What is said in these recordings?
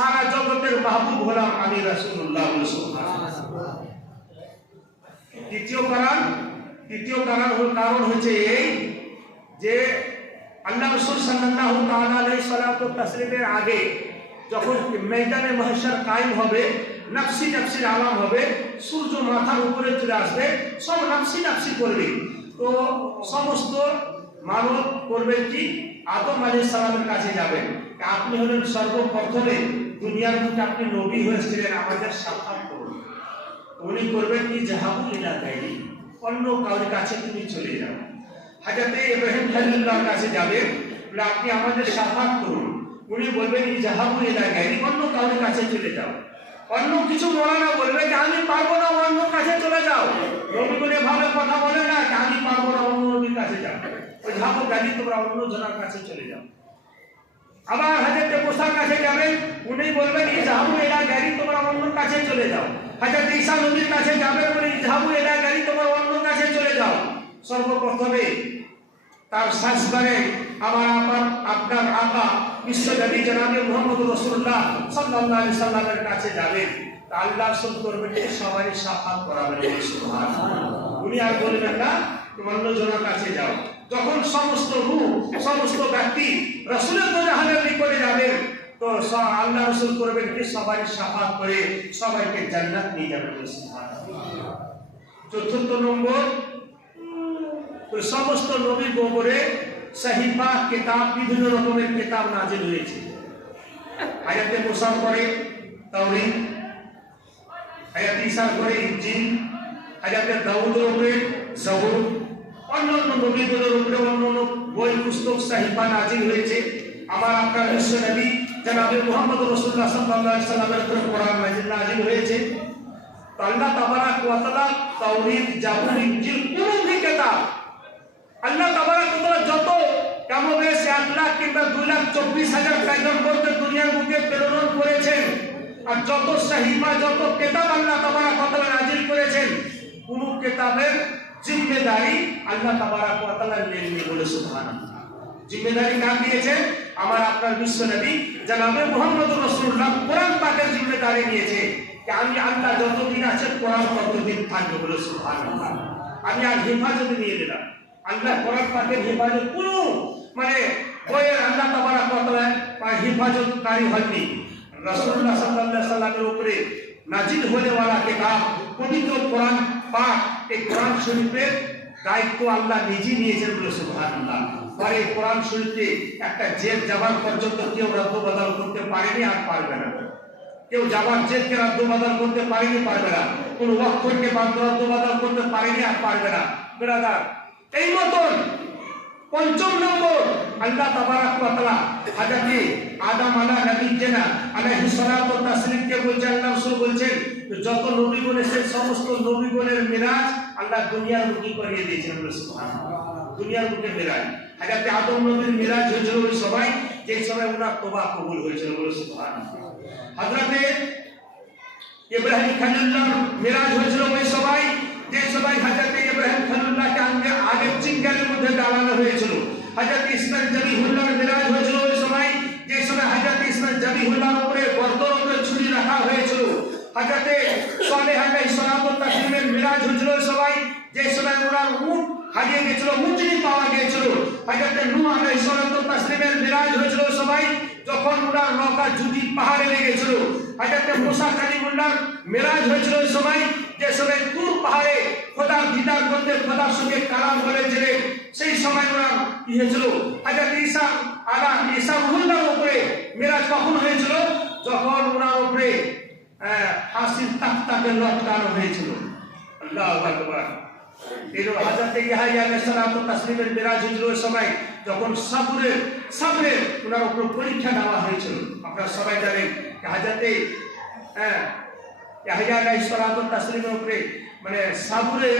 সারা জগতের মাহবুব হলাম আমি রাসূলুল্লাহ সাল্লাল্লাহু। তৃতীয় কারণ হচ্ছে এই যে আল্লাহ রাসূল সাল্লাল্লাহু তাআলা আলাইহি সাল্লাতু তাসলিমের আগে যখন ময়দানে মাহশর কায়েম হবে, নফসি নফসির আলাম হবে, সূর্য মাথার উপরে চলে আসবে, সব নফসি নফসি করবে। তো সমস্ত মানব করবে কি, আদম আলাইহিস সালামের কাছে যাবেন। আপনি হলেন সর্বপ্রথমে দুনিয়ার বুকে আপনি নবী হয়েছিলেন, আমাদের সাক্ষাৎ করুন। উনি করবেন কি, জাহাবু ইলা গায়রি, অন্য কারোর কাছে তুমি চলে যাও। হযরত ইব্রাহিম খলিলুল্লাহর কাছে যাবেন, বলে আপনি আমাদের সাক্ষাৎ করুন। উনি বলবেন জাহাবু ইলা গায়রি, অন্য কারোর কাছে চলে যাও। অন্য কিছু মৌলানা বলবে যে আমি পারবো না, অন্য কাছে চলে যাও। নবীগুলো ভাবে কথা বলে না, আমি পারবো না, অন্য নবীর কাছে যাও। ওই জাহাবু গায়রি, তোমরা অন্য জনের কাছে চলে যাও। আবার হযরত মুসার কাছে যাবেন, উনি বলবেন জাহাবু ইলা গায়রি, তোমরা অন্য কাছে চলে যাও। হযরত ঈসা নবীর কাছে যাবেন, বলে জাহাবু ইলা গায়রি, তোমরা অন্য কাছে চলে যাও। সর্বপ্রথমে তার শাসবারে আপনার আকা বিশ্বনবী জনাবে মুহাম্মদ রাসূলুল্লাহ সাল্লাল্লাহু আলাইহি সাল্লামের কাছে যাবেন। তা আল্লাহ রাসূল করবেন সবাই সাফাত করাবেন, সুবহানাল্লাহ। উনি আর বলবেন না তোমরা অন্য জনের কাছে যাও। যখন সমস্ত রূহ, সমস্ত ব্যক্তি রাসূলের দরবারে নিকটে যাবেন, তো আল্লাহ রাসূল করবেন কি সবাই সাফাত করে সবাইকে জান্নাত নিয়ে যাবেন, সুবহানাল্লাহ। চতুর্থ নম্বর, সমস্ত নবীর গোবরে সাহিফা কিতাব, বিভিন্ন রকমের কিতাব নাজিল হয়েছে। হযরত মুসার পরে তাওরীত, হযরত ঈসার পরে ইনজিল, হযরত দাউদের উপরে জবুর, অন্যান্য নবীদের উপরে অন্যান্য বই পুস্তক সাহিফা নাজিল হয়েছে। আমার আপনার বিশ্ব নবী জনাবে মুহাম্মদ রাসূলুল্লাহ সাল্লাল্লাহু আলাইহি সাল্লামের উপরে কোরআন নাজিল হয়েছে। তো আল্লাহ তাবারাক ওয়া তাআলা তাওরীত, জাবুর, ইনজিল কোন भी কিতাব আল্লাহ তাবারাক ওয়া তাআলা যত কমবেশ 1 লাখ কিংবা 2,24,000 পয়গম্বরকে দুনিয়ার বুকে প্রেরণ করেছেন, আর যত সাহিফা, যত কিতাব আল্লাহ তাবারাক ওয়া তাআলা নাজিল করেছেন, কোন কিতাবের জিম্মেদারি আল্লাহ তাবারাক ওয়া তাআলা নেননি, বলে সুবহানাল্লাহ। জিম্মেদারি কার দিয়েছেন? আমার আপনার বিশ্ব নবী জনাবে মুহাম্মদ রাসূলুল্লাহ কোরআন পাকের জিম্মেদারি নিয়েছে যে আমি আল্লাহ যতদিন আছে কোরআন ততদিন থাকবে, বলে সুবহানাল্লাহ। আমি আর হেফাজতে নিয়ে নিলাম। আল্লাহ কোরআন পাকের হেফাজত কোনো বইয়ের আল্লাহ তাবারাক ওয়া তাআলা হেফাজতকারী হননি। রাসূলুল্লাহ সাল্লাল্লাহু আলাইহি সাল্লামের উপরে নাজিল होने वाला কিতাব পবিত্র কোরআন পাক, এই কোরআন শরীফের দায়িত্ব আল্লাহ নিজে নিয়েছেন, বলে সুবহানাল্লাহ। আর এই কোরআন শরীফে একটা জেদ জাবান পর্যন্ত কেউ রদ্দ বদল করতে পারেনি, আর পারবে না। কেউ জাবান জেদকে রদ্দ বদল করতে পারেনি, পারবে না। কোন অক্ষরকে রদ্দ বদল করতে পারেনি, আর পারবে না। ব্রাদার, এই মতন পঞ্চম নম্বর, আল্লাহ তাবারাক ওয়া তাআলা হযরত আদম আলাইহিস সালাতু ওয়া তাসলিমকে বলছেন, আল্লাহ রাসূল বলছেন যত নবীগণ এসেছেন সমস্ত নবীগণের মিরাজ আল্লাহ দুনিয়ার বুকে করিয়ে দিয়েছেন, বলে সুবহানাল্লাহ। দুনিয়ার বুকে মিরাজ, হযরত আদম নবীর মিরাজ হয়েছিল ওই সময় যে সময় ওনার তওবা কবুল হয়েছিল, বলে সুবহানাল্লাহ। হযরত ইব্রাহিম খলিলুল্লাহর মিরাজ হয়েছিল ওই সময় যে সময় হযরত ইব্রাহিম খলিলুল্লাহকে আগের চিঙ্গালের মধ্যে দাঁড়ানো হয়েছিল। হযরত ইসমাঈল জবিহুল্লাহর মিরাজ হয়েছিল ওই সময় যে সময় হযরত ইসমাঈল জবিহুল্লাহর উপরে গর্দন উপরে ছুরি রাখা হয়েছিল। হযরত সালেহ আলাইহিস সালাতু ওয়া তাসলিমের মিরাজ হয়েছিল ওই সময় যে সময় ওনার উট হারিয়ে গিয়েছিল, উটনি পাওয়া গিয়েছিল। হযরত নূহ আলাইহিস সালাতু ওয়া তাসলিমের মিরাজ হয়েছিল ওই সময় যখন ওনার নৌকা যদি পাহাড়ে লেগেছিল। হযরত মুসা কালিমুল্লাহর মিরাজ হয়েছিল ওই সময় যে সময় তুর পাহাড়ে খোদার দিদার করতে খোদার সঙ্গে কালাম করেছিলেন, সেই সময় ওনার কি হয়েছিল। হযরত ঈসা রুহুল্লাহর উপরে মিরাজ কখন হয়েছিল? যখন ওনার উপরে হাসির তাখতাকে লটকানো হয়েছিল। আল্লাহু আকবার। এর হযরত ইয়াহইয়া আলাইহিস সালাতু ওয়া তাসলিমের মিরাজ হয়েছিল ওই সময় যখন সাবরে ওনার উপর পরীক্ষা নেওয়া হয়েছিল। আপনারা সবাই জানেন হযরত ইয়াহইয়া আলাইহিস সালাতু ওয়া তাসলিমের উপরে সাবরে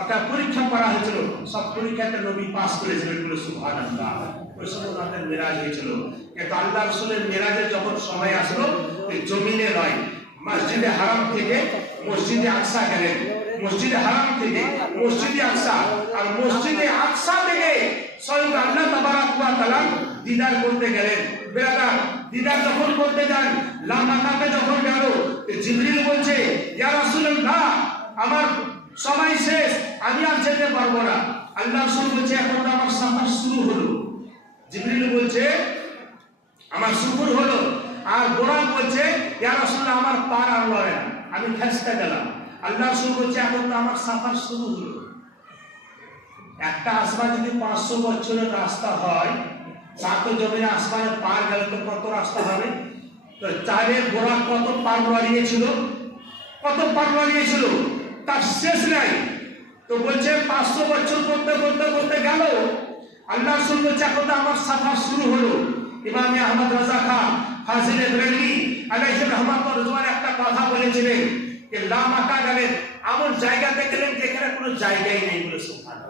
একটা পরীক্ষা করা হয়েছিল। সব পরীক্ষাতে নবী পাস করেছিলেন, বলে সুবহানাল্লাহ। ওই সময় ওনাদের মিরাজ হয়েছিল। কিন্তু আল্লাহ রাসূলের মিরাজের যখন সময় আসলো, ওই জমিনে নয়, মসজিদে হারাম থেকে মসজিদে আকসা গেলেন। মসজিদে হারাম থেকে মসজিদে আকসা, আর মসজিদে আকসা থেকে স্বয়ং আল্লাহ তাবারাক ওয়া তাআলা দিদার করতে গেলেন। বেরাদার, দিদার যখন করতে যান লা মাকামে যখন গেল, জিবরিল বলছে ইয়া রাসূলুল্লাহ আমার সময় শেষ, আমি আর যেতে পারবো না। আল্লাহ রাসূল বলছে এখন তো আমার সফর শুরু হলো। জিবরিল বলছে আমার শুরু হলো, আর বোরাক বলছে ইয়া রাসূলুল্লাহ আমার পার আর লড়ে না, আমি ফেস্তে গেলাম। আল্লাহ রাসূল বলছে এখন তো আমার সফর শুরু হলো। একটা আসমান যদি 500 বছরের রাস্তা হয়, সাত জমিনে আসমানে পার গেলে তো কত রাস্তা হবে? তো চারের বোরাক কত পার লড়িয়েছিল, কত পার লড়িয়েছিল, তার শেষ নাই। তো বলছে 500 বছর করতে করতে করতে গেল, আল্লাহ রাসূল বলছে এখন তো আমার সফর শুরু হলো। ইমাম আহমদ রাজা খান ফাজিলে বেরেলভী আলাইহিস রহমাতুর রিজওয়ান একটা কথা বলেছিলেন যে লা মাকা গেলেন এমন জায়গাতে গেলেন যেখানে কোনো জায়গাই নেই বলে সুবহানাল্লাহ।